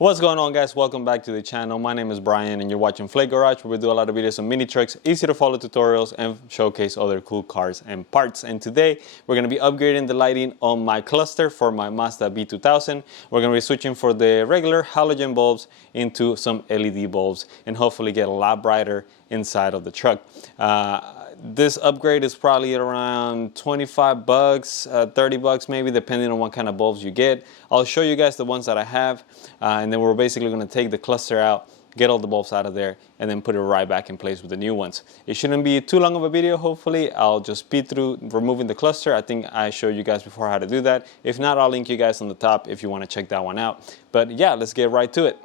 What's going on, guys? Welcome back to the channel. My name is Brian and you're watching Flake Garage, where we do a lot of videos on mini trucks, easy to follow tutorials, and showcase other cool cars and parts. And today we're going to be upgrading the lighting on my cluster for my Mazda B2000. We're going to be switching for the regular halogen bulbs into some LED bulbs and hopefully get a lot brighter inside of the truck. This upgrade is probably around 25 bucks, 30 bucks maybe, depending on what kind of bulbs you get. I'll show you guys the ones that I have, and then we're basically going to take the cluster out, get all the bulbs out of there, and then put it right back in place with the new ones. It shouldn't be too long of a video, hopefully. I'll just speed through removing the cluster. I think I showed you guys before how to do that. If not, I'll link you guys on the top if you want to check that one out. But yeah, let's get right to it.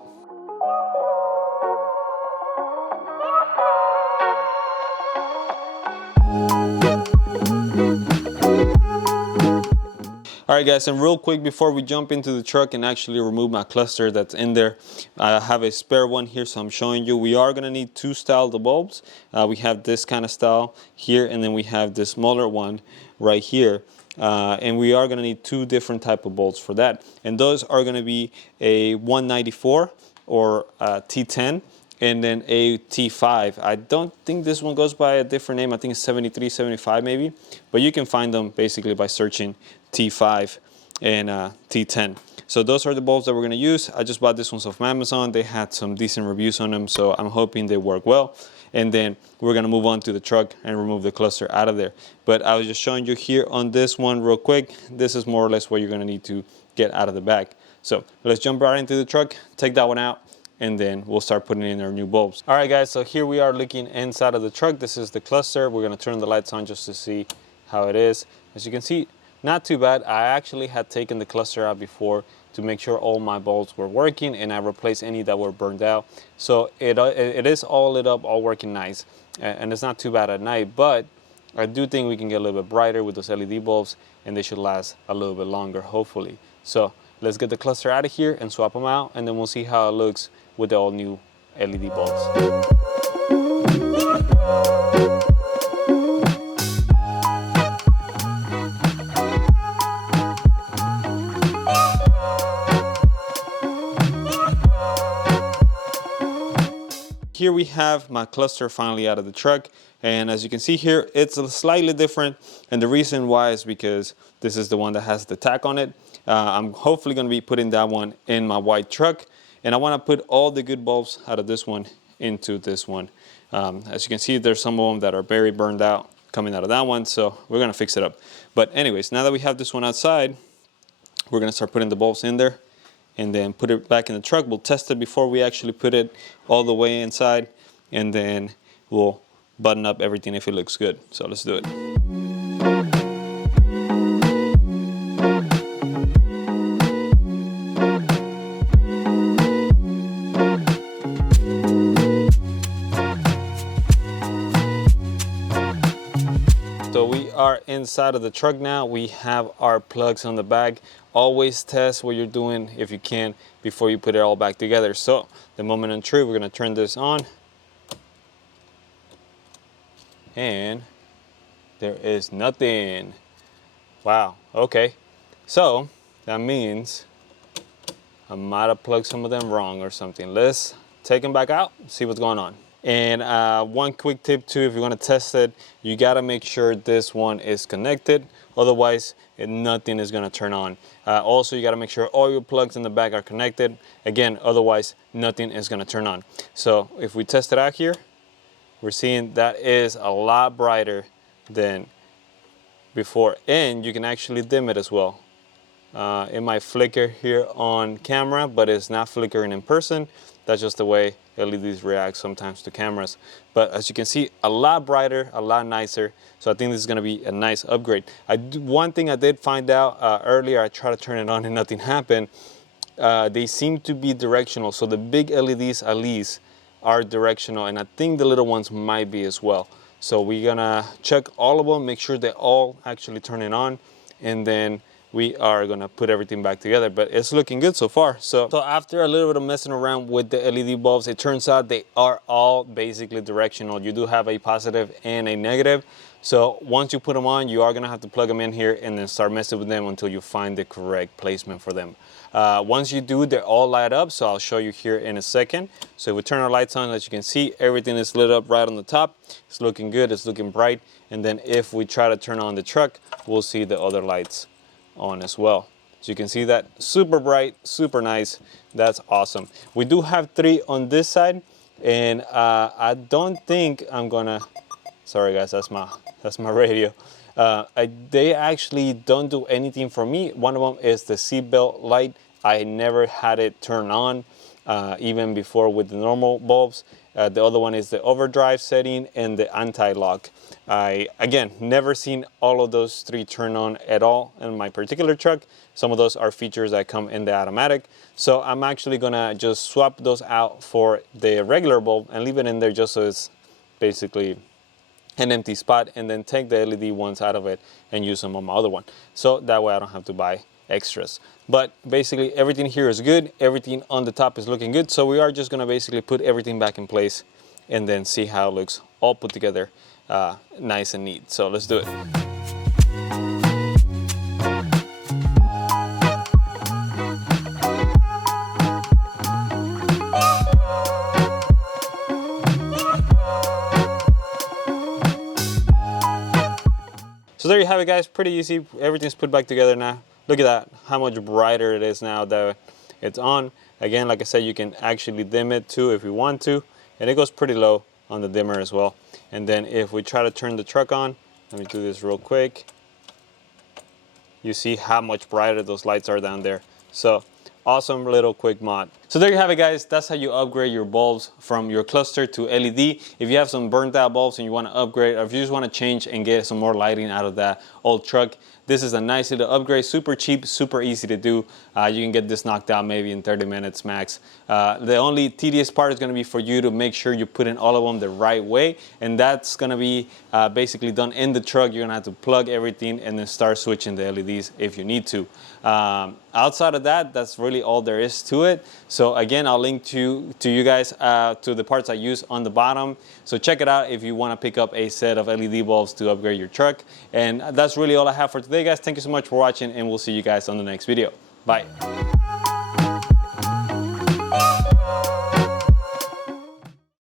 Alright guys, and real quick before we jump into the truck and actually remove my cluster that's in there, I have a spare one here, so I'm showing you. We are going to need two styles of bulbs. We have this kind of style here, and then we have this smaller one right here. And we are going to need two different type of bulbs for that. And those are going to be a 194 or T10. And then a T5. I don't think this one goes by a different name. I think it's 73, 75 maybe. But you can find them basically by searching T5 and T10. So those are the bulbs that we're going to use. I just bought this ones off Amazon. They had some decent reviews on them, so I'm hoping they work well. And then we're going to move on to the truck and remove the cluster out of there. But I was just showing you here on this one real quick. This is more or less what you're going to need to get out of the bag. So let's jump right into the truck, take that one out, and then we'll start putting in our new bulbs. All right guys, so here we are looking inside of the truck. This is the cluster. We're gonna turn the lights on just to see how it is. As you can see, not too bad. I actually had taken the cluster out before to make sure all my bulbs were working, and I replaced any that were burned out. So it is all lit up, all working nice, and it's not too bad at night, but I do think we can get a little bit brighter with those LED bulbs, and they should last a little bit longer, hopefully. So let's get the cluster out of here and swap them out, and then we'll see how it looks with the all new LED bulbs. Here we have my cluster finally out of the truck, and as you can see here, it's slightly different, and the reason why is because this is the one that has the tack on it. I'm hopefully going to be putting that one in my white truck, and I want to put all the good bulbs out of this one into this one. As you can see, there's some of them that are very burned out coming out of that one, so we're going to fix it up. But anyways, now that we have this one outside, we're going to start putting the bulbs in there and then put it back in the truck. We'll test it before we actually put it all the way inside, and then we'll button up everything if it looks good. So let's do it. So we are inside of the truck now. We have our plugs on the back. Always test what you're doing if you can before you put it all back together. So the moment in truth, we're going to turn this on. And there is nothing. Wow, okay. So that means I might have plugged some of them wrong or something. Let's take them back out, see what's going on. And one quick tip too, if you're gonna test it, you gotta make sure this one is connected. Otherwise, nothing is gonna turn on. Also, you gotta make sure all your plugs in the back are connected. Again, otherwise, nothing is gonna turn on. So if we test it out here, we're seeing that is a lot brighter than before. And you can actually dim it as well. It might flicker here on camera, but it's not flickering in person. That's just the way LEDs react sometimes to cameras. But as you can see, a lot brighter, a lot nicer. So I think this is going to be a nice upgrade. One thing I did find out earlier, I tried to turn it on and nothing happened. They seem to be directional. So the big LEDs at least are directional, and I think the little ones might be as well. So we're going to check all of them, make sure they all actually turn it on, and then we are gonna put everything back together, but it's looking good so far. So after a little bit of messing around with the LED bulbs, it turns out they are all basically directional. You do have a positive and a negative. So once you put them on, you are gonna have to plug them in here and then start messing with them until you find the correct placement for them. Once you do, they all light up, so I'll show you here in a second. So if we turn our lights on, as you can see, everything is lit up right on the top. It's looking good, it's looking bright. And then if we try to turn on the truck, we'll see the other lights on as well. So you can see that, super bright, super nice. That's awesome. We do have 3 on this side, and I don't think I'm gonna, sorry guys, that's my radio. They actually don't do anything for me. One of them is the seatbelt light. I never had it turn on, even before with the normal bulbs. The other one is the overdrive setting and the anti-lock. I, again, never seen all of those 3 turn on at all in my particular truck. Some of those are features that come in the automatic. So I'm actually gonna just swap those out for the regular bulb and leave it in there just so it's basically an empty spot, and then take the LED ones out of it and use them on my other one. So that way I don't have to buy extras. But basically everything here is good. Everything on the top is looking good. So we are just gonna basically put everything back in place and then see how it looks all put together nice and neat. So let's do it. So there you have it, guys. Pretty easy. Everything's put back together now. Look at that, how much brighter it is now that it's on. Again, like I said, you can actually dim it too if you want to, and it goes pretty low on the dimmer as well. And then if we try to turn the truck on, let me do this real quick. You see how much brighter those lights are down there. So awesome little quick mod. So there you have it, guys. That's how you upgrade your bulbs from your cluster to LED. If you have some burnt out bulbs and you want to upgrade, or if you just want to change and get some more lighting out of that old truck, this is a nice little upgrade, super cheap, super easy to do. You can get this knocked out maybe in 30 minutes max. The only tedious part is going to be for you to make sure you put in all of them the right way, and that's going to be basically done in the truck. You're going to have to plug everything and then start switching the LEDs if you need to. Outside of that, that's really all there is to it. So again, I'll link to you guys to the parts I use on the bottom. So check it out if you want to pick up a set of LED bulbs to upgrade your truck. And that's really all I have for today, guys. Thank you so much for watching, and we'll see you guys on the next video. Bye.